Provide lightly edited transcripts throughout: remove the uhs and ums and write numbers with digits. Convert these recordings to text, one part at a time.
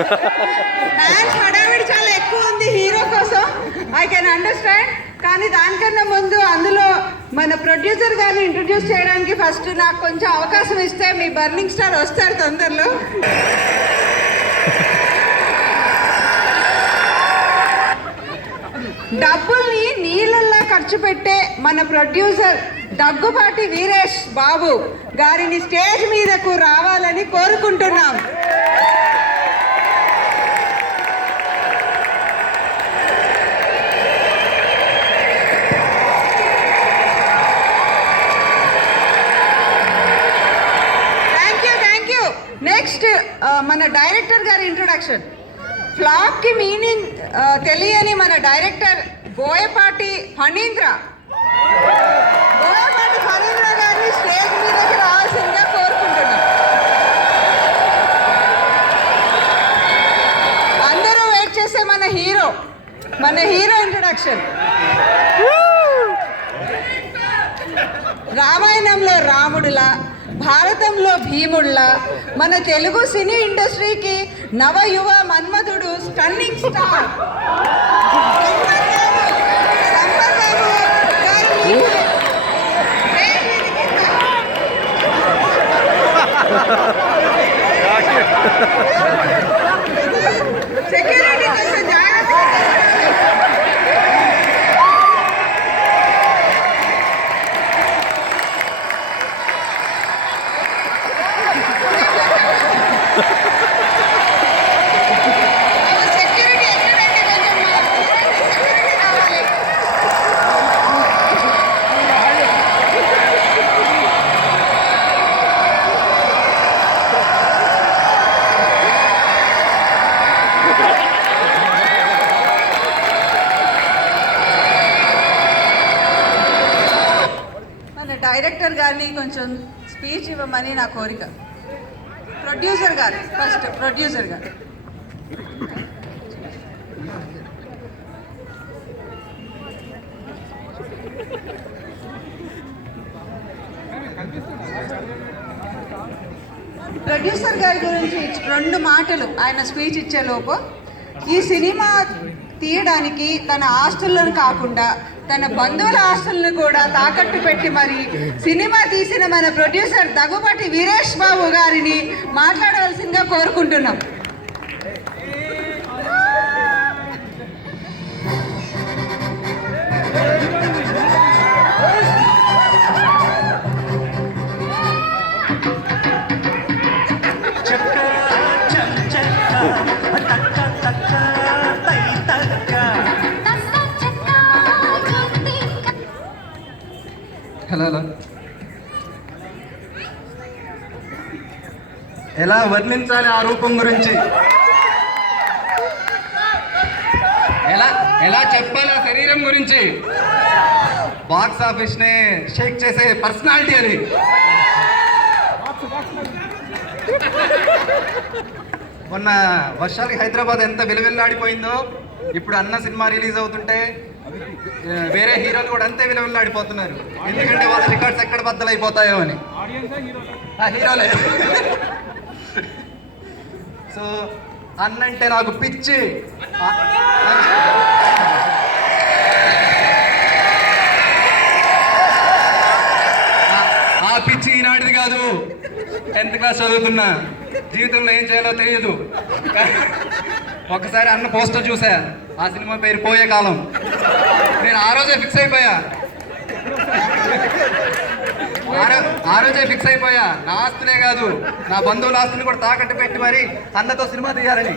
Dance హడావిడి చాలా ఎక్కువ ఉంది హీరో కోసం, ఐ కెన్ అండర్స్టాండ్. కానీ దానికన్నా ముందు అందులో మన ప్రొడ్యూసర్ గారిని ఇంట్రడ్యూస్ చేయడానికి ఫస్ట్ నాకు కొంచెం అవకాశం ఇస్తే మీ బర్నింగ్ స్టార్ వస్తారు తొందరలో. డబ్బుల్ని నీళ్ళల్లా ఖర్చు పెట్టే మన ప్రొడ్యూసర్ దగ్గుబాటి వీరేష్ బాబు గారిని స్టేజ్ మీదకు రావాలని కోరుకుంటున్నాం. నెక్స్ట్ మన డైరెక్టర్ గారి ఇంట్రొడక్షన్. ఫ్లాప్కి మీనింగ్ తెలియని మన డైరెక్టర్ బోయపాటి ఫణీంద్ర గారిని స్టేజ్ మీదకి రావాల్సిందిగా కోరుకుంటున్నాం. అందరూ వెయిట్ చేసే మన హీరో ఇంట్రొడక్షన్. రామాయణంలో రాముడులా, భారతంలో భీముడులా మన తెలుగు సినీ ఇండస్ట్రీకి నవయువ మన్మధుడు, స్టన్నింగ్ స్టార్ సెక్యూరిటీ కొంచెం జాగ్రత్త. డైరెక్టర్ గారిని కొంచెం స్పీచ్ ఇవ్వమని నా కోరిక. ప్రొడ్యూసర్ గారు ఫస్ట్. ప్రొడ్యూసర్ గారు గురించి 2 మాటలు ఆయన స్పీచ్ ఇచ్చేలోపు, ఈ సినిమా తీయడానికి తన ఆస్తులను కాకుండా తన బంధువుల ఆస్తులను కూడా తాకట్టు పెట్టి మరి సినిమా తీసిన మన ప్రొడ్యూసర్ దగ్గుబాటి వీరేష్ బాబు గారిని మాట్లాడవలసిందిగా కోరుకుంటున్నాం. హలో, ఎలా వర్ణించాలి ఆ రూపం గురించి, ఎలా చెప్పాలి ఆ శరీరం గురించి. బాక్స్ ఆఫీస్ నే షేక్ చేసే పర్సనాలిటీ అది. మొన్న వర్షాలకి హైదరాబాద్ ఎంత విలువెల్లాడిపోయిందో, ఇప్పుడు అన్న సినిమా రిలీజ్ అవుతుంటే వేరే హీరోలు కూడా అంతే విలువెల్లాడిపోతున్నారు. ఎందుకంటే వాళ్ళ రికార్డ్స్ ఎక్కడ బద్దలైపోతాయో అని. హీరోలే. సో అన్నంటే నాకు పిచ్చి. ఆ పిచ్చి ఈనాటిది కాదు. 10th క్లాస్ చదువుతున్నా, జీవితంలో ఏం చేయాలో తెలియదు. ఒకసారి అన్న పోస్టర్ చూసా, ఆ సినిమా పేరు పోయే కాలం. నేను ఆ రోజే ఫిక్స్ అయిపోయా. నా ఆస్తులే కాదు, నా బంధువుల ఆస్తులు కూడా తాకట్టు పెట్టి మరి అన్నతో సినిమా తీయాలని.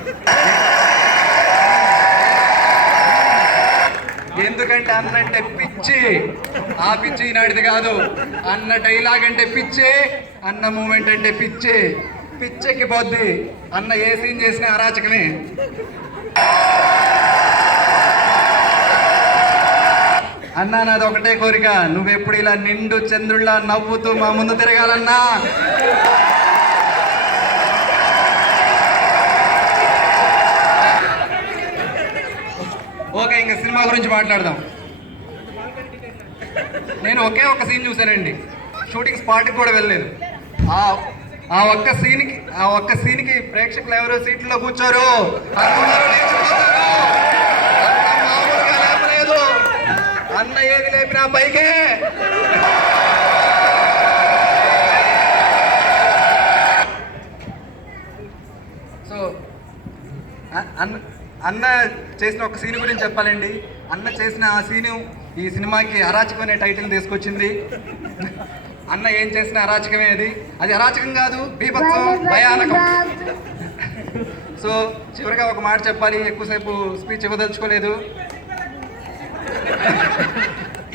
ఎందుకంటే అన్న అంటే పిచ్చి. ఆ పిచ్చి ఈనాటిది కాదు. అన్న డైలాగ్ అంటే పిచ్చి, అన్న మూమెంట్ అంటే పిచ్చి. పిచ్చెక్కి పోద్ది. అన్న ఏ సీన్ చేసిన అరాచకమే. అన్నా నాది ఒకటే కోరిక, నువ్వెప్పుడు ఇలా నిండు చంద్రుళ్ళ నవ్వుతూ మా ముందు తిరగాలన్నా. ఓకే, ఇంకా సినిమా గురించి మాట్లాడదాం. నేను ఒకే ఒక సీన్ చూశానండి, షూటింగ్ స్పాట్కి కూడా వెళ్ళలేదు. ఆ ఒక్క సీన్కి ప్రేక్షకులు ఎవరు సీట్లో కూర్చోరు, అందరూ లేచిపోతారు. అన్న మామూలుగా లేపలేదు, అన్న ఏది లేపినా పైకే. సో అన్న చేసిన ఒక సీన్ గురించి చెప్పాలండి. అన్న చేసిన ఆ సీను ఈ సినిమాకి అరాచకం అనే టైటిల్ తీసుకొచ్చింది. అన్న ఏం చేసిన అరాచకమే అది అరాచకం కాదు, బీభత్సం, భయానకం. సో చివరిగా ఒక మాట చెప్పాలి, ఎక్కువసేపు స్పీచ్ ఇవ్వదలుచుకోలేదు.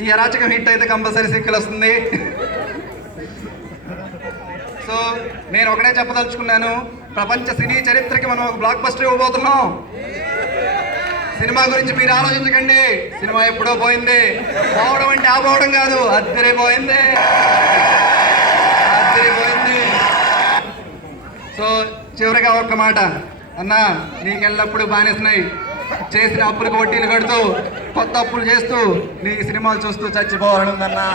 ఈ అరాచకం హిట్ అయితే కంపల్సరీ సిక్కులు వస్తుంది. సో నేను ఒకటే చెప్పదలుచుకున్నాను, ప్రపంచ సినీ చరిత్రకి మనం ఒక బ్లాక్ బస్టర్ ఇవ్వబోతున్నాం. సినిమా గురించి మీరు ఆలోచించకండి, సినిమా ఎప్పుడో పోయింది. పోవడం అంటే ఆపోవడం కాదు, అద్దరిపోయింది. సో చివరిగా ఒక్క మాట, అన్న నీకెళ్ళప్పుడు బానేసినాయి, చేసిన అప్పులకు వడ్డీలు కడుతూ కొత్త అప్పులు చేస్తూ నీ సినిమాలు చూస్తూ చచ్చిపోవాలని ఉందన్నా.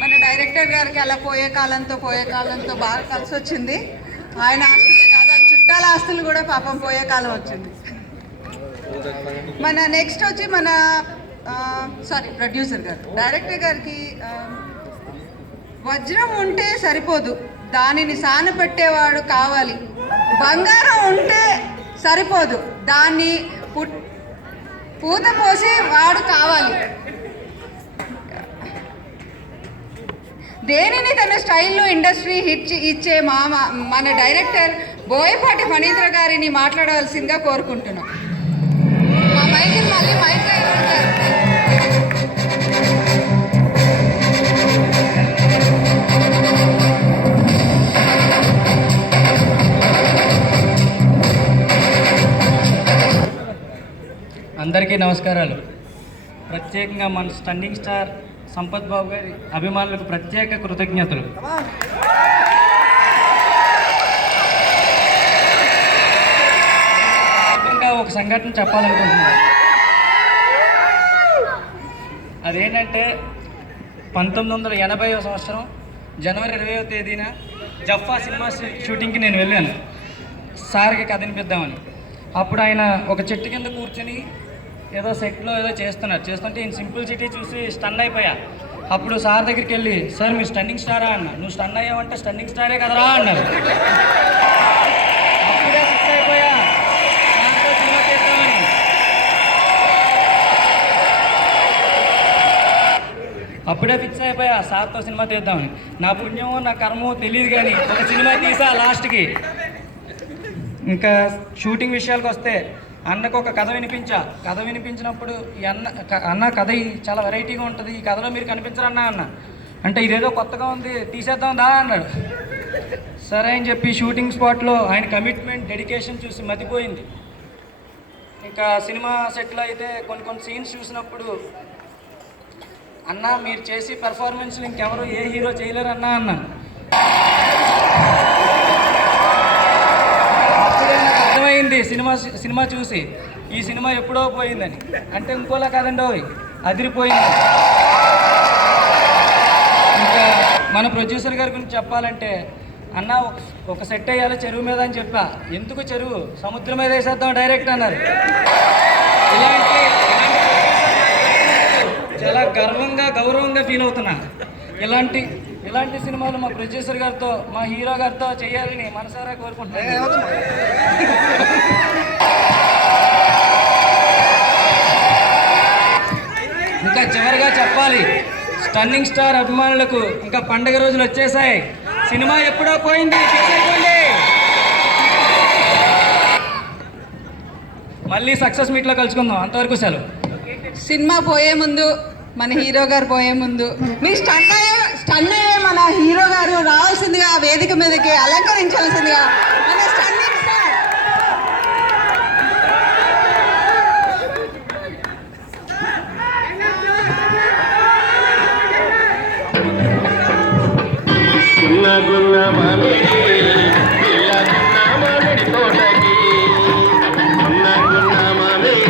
మన డైరెక్టర్ గారికి అలా పోయే కాలంతో బాగా కలిసి వచ్చింది. ఆయన ఆస్తులే కాదు, ఆయన చుట్టాల ఆస్తులు కూడా పాపం పోయే కాలం వచ్చింది. మన నెక్స్ట్ వచ్చి మన ప్రొడ్యూసర్ గారు, డైరెక్టర్ గారికి వజ్రం ఉంటే సరిపోదు, దానిని సానపెట్టేవాడు కావాలి. బంగారం ఉంటే సరిపోదు, దాన్ని పూత పోసే వాడు కావాలి. దేనిని తన స్టైల్లో ఇండస్ట్రీ హిట్ ఇచ్చే మన డైరెక్టర్ బోయపాటి ఫణీంద్ర గారిని మాట్లాడవలసిందిగా కోరుకుంటున్నాం. మా మైకిల్ మళ్ళీ మైక్ అందరికీ నమస్కారాలు. ప్రత్యేకంగా మన స్టన్నింగ్ స్టార్ సంపత్ బాబు గారి అభిమానులకు ప్రత్యేక కృతజ్ఞతలు. ఒక సంఘటన చెప్పాలనుకుంటున్నాను. అదేంటంటే 1980వ సంవత్సరం జనవరి 20వ తేదీన జఫా సినిమా షూటింగ్కి నేను వెళ్ళాను సార్కి కథ వినిపిద్దామని. అప్పుడు ఆయన ఒక చెట్టు కింద కూర్చొని ఏదో సెట్లో ఏదో చేస్తుంటే ఈయన సింపుల్ సిటీ చూసి స్టన్ అయిపోయా. అప్పుడు సార్ దగ్గరికి వెళ్ళి, సార్ మీరు స్టన్నింగ్ స్టారా అన్న. నువ్వు స్టన్ అయ్యావంటే స్టన్నింగ్ స్టారే కదరా అన్నారు. అప్పుడే ఫిక్స్ అయిపోయా దాంతో సినిమా చేద్దామని. అప్పుడే ఫిక్స్ అయిపోయా సార్తో సినిమా తీద్దామని. నా పుణ్యమో నా కర్మో తెలియదు, కానీ ఒక సినిమా తీసా లాస్ట్కి. ఇంకా షూటింగ్ విషయాలకు వస్తే అన్నకు ఒక కథ వినిపించినప్పుడు ఈ అన్న కథ చాలా వెరైటీగా ఉంటుంది, ఈ కథలో మీరు కనిపించరన్నా అన్న. అంటే ఇదేదో కొత్తగా ఉంది, తీసేద్దాం దా అన్నాడు. సరే అని చెప్పి షూటింగ్ స్పాట్లో ఆయన కమిట్మెంట్, డెడికేషన్ చూసి మతిపోయింది. ఇంకా సినిమా సెట్లో అయితే కొన్ని సీన్స్ చూసినప్పుడు, అన్న మీరు చేసి పెర్ఫార్మెన్స్లు ఇంకెవరు ఏ హీరో చేయలేరు అన్నా అన్న. అప్పుడే నాకు అర్థమైంది సినిమా చూసి ఈ సినిమా ఎప్పుడో పోయిందని. అంటే ఇంకోలా కాదండి, అదిరిపోయింది. ఇంకా మన ప్రొడ్యూసర్ గారి గురించి చెప్పాలంటే, అన్న ఒక సెట్ అయ్యాలో చెరువు మీద అని చెప్పా. ఎందుకు చెరువు, సముద్రం మీద వేసేద్దాం డైరెక్ట్ అన్నారు. ఇలాంటి చాలా గౌరవంగా ఫీల్ అవుతున్నా. ఇలాంటి సినిమాలు మా ప్రొడ్యూసర్ గారితో, మా హీరో గారితో చేయాలని మనసారా కోరుకుంటున్నాను. ఇంకా చివరిగా చెప్పాలి, స్టన్నింగ్ స్టార్ అభిమానులకు ఇంకా పండగ రోజులు వచ్చేసాయి. సినిమా ఎప్పుడో పోయింది, ఫిక్స్ అయిపోయింది. మళ్ళీ సక్సెస్ మీట్లో కలుసుకుందాం. అంతవరకు సెలవు. సినిమా పోయే ముందు, మన హీరో గారు పోయే ముందు, మీ స్టన్ అయ్యే మన హీరో గారు రావాల్సిందిగా, వేదిక మీదకి అలంకరించాల్సిందిగా మన స్టన్నింగ్ స్టార్. గున్న మామిడి తోటకి గున్న మామిడి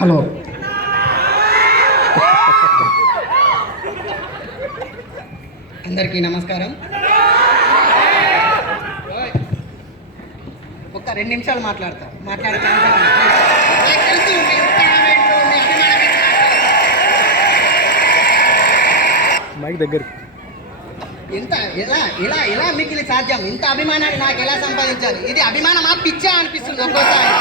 హలో అందరికీ నమస్కారం. ఒక్క 2 నిమిషాలు మాట్లాడే ఛాన్స్ ఇవ్వండి. నాకు తెలుసు మీ ఉత్సాహం ఏంటో, మీ అభిమానం ఏంటో. మైక్ దగ్గర ఎంత ఎలా మీకు ఇది సాధ్యం? ఇంత అభిమానాన్ని నాకు ఎలా సంపాదించాలి? ఇది అభిమానమా పిచ్చా అనిపిస్తుంది ఒక్కోసారి.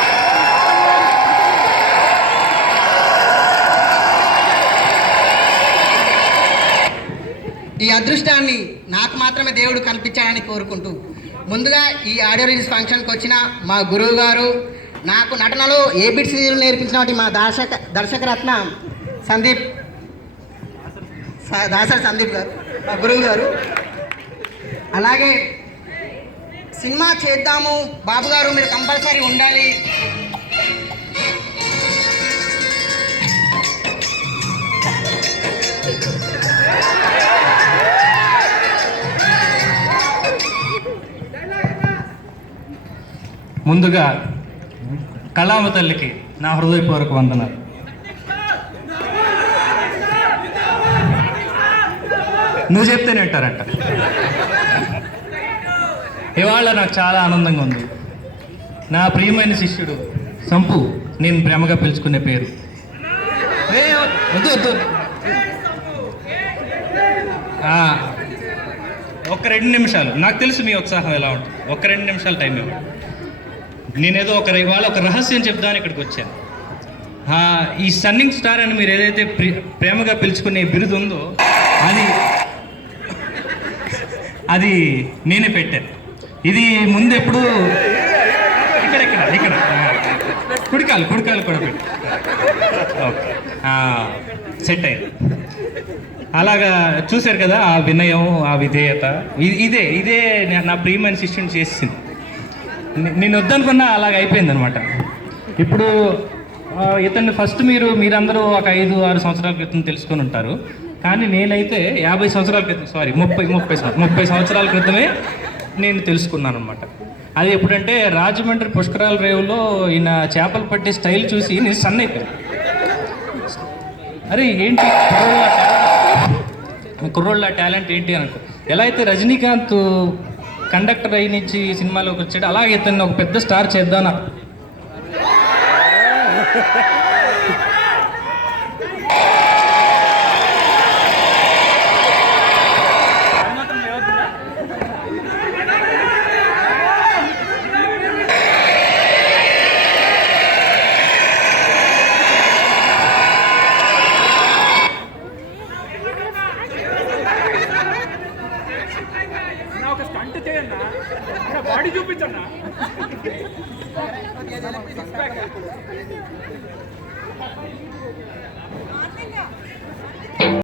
ఈ అదృష్టాన్ని నాకు మాత్రమే దేవుడు కల్పించాలని కోరుకుంటూ ముందుగా ఈ ఆడియో రిలీజ్ ఫంక్షన్కి వచ్చిన మా గురువు గారు, నాకు నటనలో ఏబిసిడీలు నేర్పించినటువంటి మా దర్శకరత్న దాసరి సందీప్ గారు, మా గురువు గారు. అలాగే సినిమా చేద్దాము బాబు గారు, మీరు కంపల్సరీ ఉండాలి. ముందుగా కళామ తల్లికి నా హృదయపూర్వక వందనాలు. నువ్వు చెప్తేనే అంటారంట. ఇవాళ నాకు చాలా ఆనందంగా ఉంది. నా ప్రియమైన శిష్యుడు సంపు, నేను ప్రేమగా పిలుచుకునే పేరు. వద్దు ఒక 2 నిమిషాలు, నాకు తెలుసు మీ ఉత్సాహం ఎలా ఉంటుంది. ఒక 2 నిమిషాలు టైం ఇవ్వండి. నేనేదో ఇవాళ ఒక రహస్యం చెప్దామని ఇక్కడికి వచ్చాను. ఈ సన్నింగ్ స్టార్ అని మీరు ఏదైతే ప్రేమగా పిలుచుకునే బిరుదు ఉందో అది నేనే పెట్టాను. ఇది ముందు ఎప్పుడు ఇక్కడ కుడికాలు కూడా పెట్టు. ఓకే, సెట్ అయింది. అలాగా చూశారు కదా, ఆ వినయం, ఆ విధేయత, ఇదే నా ప్రియమైన శిష్యుని చేసింది. నేను వద్దనుకున్నా అలాగ అయిపోయింది అనమాట. ఇప్పుడు ఇతన్ని ఫస్ట్ మీరందరూ ఒక 5-6 సంవత్సరాల క్రితం తెలుసుకొని ఉంటారు. కానీ నేనైతే 50 సంవత్సరాల క్రితం, సారీ 30 సంవత్సరాల క్రితమే నేను తెలుసుకున్నాను అనమాట. అది ఎప్పుడంటే రాజమండ్రి పుష్కరాల రేవులో ఈయన చేపలు పట్టే స్టైల్ చూసి నేను సన్ అయిపోయాను. అరే ఏంటి కుర్రోళ్ళ టాలెంట్ ఏంటి అనుకో. ఎలా అయితే రజనీకాంత్ కండక్టర్ అయి నుంచి సినిమాలోకి వచ్చాడు, అలాగే ఇతన్ని ఒక పెద్ద స్టార్ చేద్దాం. ఒక స్టంట్ చేయన్నా, బాడీ చూపించన్నా.